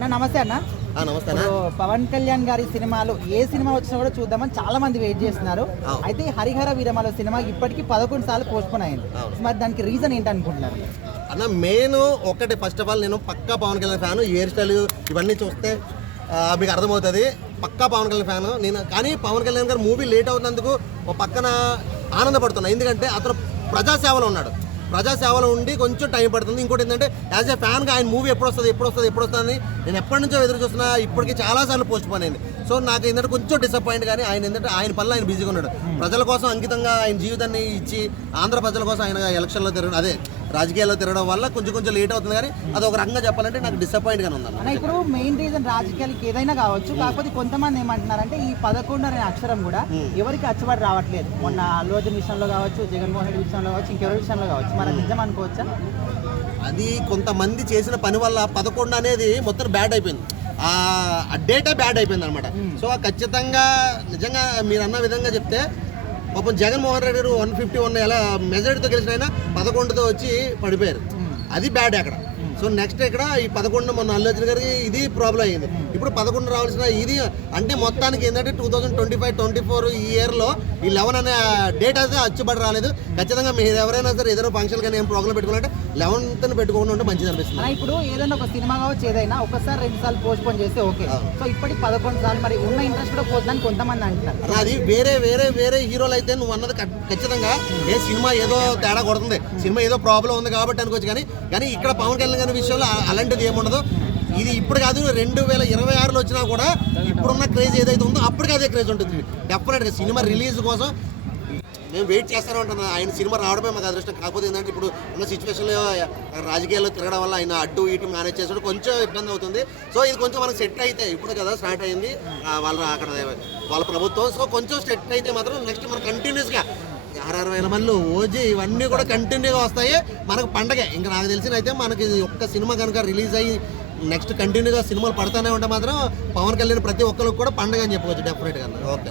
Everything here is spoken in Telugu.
అన్న నమస్తే అన్న. ఆ, నమస్తే పవన్ కళ్యాణ్ గారి సినిమాలు ఏ సినిమా వచ్చినా కూడా చూద్దామని చాలా మంది వెయిట్ చేస్తున్నారు. అయితే హరిహర వీరమల సినిమా ఇప్పటికీ పదకొండు సార్లు పోస్ట్పోన్ అయింది. మరి దానికి రీజన్ ఏంటి అనుకుంటున్నారు అన్న మెయిన్ ఒకటి ఫస్ట్ ఆఫ్ ఆల్ నేను పక్కా Pawan Kalyan fan hair style ఇవన్నీ చూస్తే మీకు అర్థమవుతుంది. పక్కా పవన్ కళ్యాణ్ ఫ్యాన్ నేను కానీ పవన్ కళ్యాణ్ గారు మూవీ లేట్ అవుతున్నందుకు ఒక పక్కన ఆనందపడుతున్నా. ఎందుకంటే అతను ప్రజాసేవలో ఉన్నాడు. ప్రజాసేవలో ఉండి కొంచెం టైం పడుతుంది. ఇంకోటి ఏంటంటే యాజ్ ఎ ఫ్యాన్గా ఆయన మూవీ ఎప్పుడు వస్తుంది ఎప్పుడు వస్తుంది ఎప్పుడు వస్తుంది అని నేను ఎప్పటి నుంచో ఎదురు చూస్తున్నా ఇప్పటికి చాలాసార్లు పోస్ట్ పోన్ అయింది. సో నాకు ఏంటంటే కొంచెం డిసప్పాయింట్ కానీ ఆయన ఏంటంటే ఆయన పనులు ఆయన బిజీగా ఉన్నాడు. ప్రజల కోసం అంకితంగా ఆయన జీవితాన్ని ఇచ్చి ఆంధ్ర ప్రజల కోసం ఆయన ఎలక్షన్లో తిరగడం అదే రాజకీయాల్లో తిరగడం వల్ల కొంచెం కొంచెం లేట్ అవుతుంది కానీ అది ఒక రకంగా చెప్పాలంటే నాకు డిసప్పాయింట్ గానే ఉందన్న ఇప్పుడు మెయిన్ రీజన్ రాజకీయాలకి ఏదైనా కావచ్చు కాకపోతే కొంతమంది ఏమంటున్నారంటే ఈ పదకొండు అనే అక్షరం కూడా ఎవరికి అచ్చుబడి రావట్లేదు. మొన్న అల్లు అర్జున్ విషయంలో కావచ్చు జగన్మోహన్ రెడ్డి విషయంలో కావచ్చు ఇంకెవరి విషయంలో కావచ్చు మరి అది నిజం అనుకోవచ్చా? అది కొంతమంది చేసిన పని వల్ల పదకొండు అనేది మొత్తం బ్యాడ్ అయిపోయింది. ఆ డేటే బ్యాడ్ అయిపోయింది అనమాట సో ఖచ్చితంగా నిజంగా మీరు అన్న విధంగా చెప్తే పాపం జగన్మోహన్ రెడ్డి గారు వన్ ఫిఫ్టీ వన్ ఎలా మెజారిటీతో గెలిచిన ఆయన పదకొండుతో వచ్చి పడిపోయారు. అది బ్యాడ్ అక్కడ. సో నెక్స్ట్ ఇక్కడ ఈ పదకొండు మొన్న అల్లు గారికి ఇది ప్రాబ్లం అయ్యింది. ఇప్పుడు పదకొండు రావాల్సిన ఇది అంటే మొత్తానికి ఏంటంటే two thousand twenty five twenty four ఈ ఇయర్లో ఈ లెవెన్ అనే డేట్ అయితే అచ్చుబడి రాలేదు. ఖచ్చితంగా మీరు ఎవరైనా సరే ఏదైనా ఫంక్షన్ కానీ ఏం ప్రోగ్రామ్ పెట్టుకోవాలంటే లెవెన్త్ పెట్టుకోకుండా ఉంటే మంచిది అనిపిస్తుంది. ఇప్పుడు ఏదైనా ఒక సినిమా కావచ్చు ఏదైనా ఒకసారి రెండు సార్లు పోస్ట్ పోన్ చేస్తే ఓకే. సో ఇప్పటికి పదకొండు సార్లు మరి ఉన్న ఇంట్రెస్ట్ కూడా పోతుందని కొంతమంది అలా అది వేరే వేరే వేరే హీరోలు అయితే నువ్వు అన్నది ఖచ్చితంగా ఏ సినిమా ఏదో తేడా కొడుతుంది. సినిమా ఏదో ప్రాబ్లం ఉంది కాబట్టి అనుకోవచ్చు కానీ కానీ ఇక్కడ పవన్ కళ్యాణ్ గారి విషయంలో అలాంటిది ఏముండదు. ఇది ఇప్పుడు కాదు రెండు వేల ఇరవై ఆరులో వచ్చినా కూడా ఇప్పుడున్న క్రేజ్ ఏదైతే ఉందో అప్పటికి అదే క్రేజ్ ఉంటుంది. డెఫినెట్గా సినిమా రిలీజ్ కోసం మేము వెయిట్ చేస్తానే ఉంటాను ఆయన సినిమా రావడమే మాకు అదృష్టం. కాకపోతే ఏంటంటే ఇప్పుడు ఉన్న సిచ్యువేషన్లో రాజకీయాల్లో తిరగడం వల్ల ఆయన అడ్డు ఇటు మేనేజ్ చేసడం కొంచెం ఇబ్బంది అవుతుంది. సో ఇది కొంచెం మనకు సెట్ అయితే ఇప్పుడు కదా స్టార్ట్ అయింది వాళ్ళ అక్కడ వాళ్ళ ప్రభుత్వం. సో కొంచెం సెట్ అయితే మాత్రం నెక్స్ట్ మనం కంటిన్యూస్గా ఆరు వేల మందిలో ఓజీ ఇవన్నీ కూడా కంటిన్యూగా వస్తాయి. మనకు పండగే. ఇంకా నాకు తెలిసిన అయితే మనకి ఒక్క సినిమా కనుక రిలీజ్ అయ్యి నెక్స్ట్ కంటిన్యూగా సినిమాలు పడతానే ఉంటే మాత్రం పవన్ కళ్యాణ్ ప్రతి ఒక్కరికి కూడా పండగ అని చెప్పవచ్చు డెఫినెట్గా ఓకే